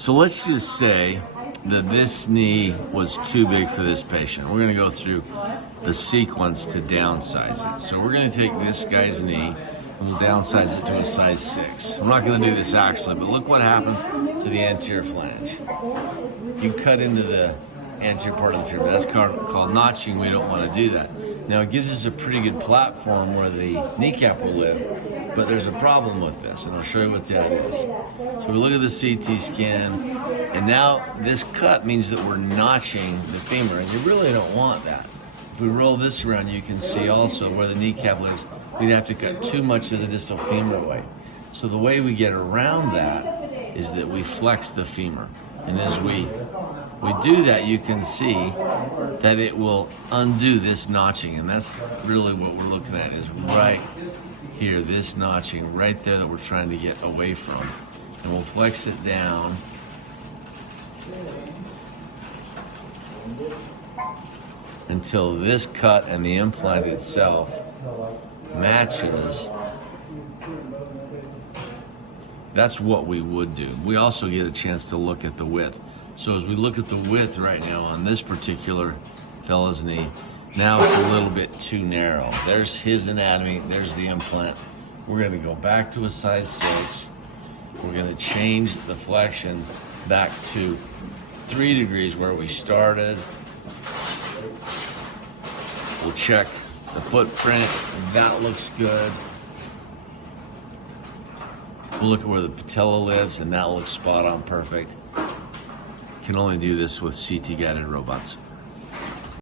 So let's just say that this knee was too big for this patient. We're gonna go through the sequence to downsize it. So we're gonna take this guy's knee and we'll downsize it to a size 6. I'm not gonna do this actually, but look what happens to the anterior flange. You cut into the anterior part of the femur. That's called notching. We don't wanna do that. Now it gives us a pretty good platform where the kneecap will live, but there's a problem with this, and I'll show you what that is. So we look at the CT scan, and now this cut means that we're notching the femur, and you really don't want that. If we roll this around, you can see also where the kneecap lives, we'd have to cut too much of the distal femur away. So the way we get around that is that we flex the femur. And as we do that, you can see that it will undo this notching, and that's really what we're looking at, is right here, this notching right there that we're trying to get away from. And we'll flex it down until this cut and the implant itself matches. That's what we would do. We also get a chance to look at the width. So as we look at the width right now on this particular fella's knee, now it's a little bit too narrow. There's his anatomy, there's the implant. We're gonna go back to a size 6. We're gonna change the flexion back to 3 degrees where we started. We'll check the footprint, that looks good. We'll look at where the patella lives, and that looks spot on perfect. Can only do this with CT guided robots.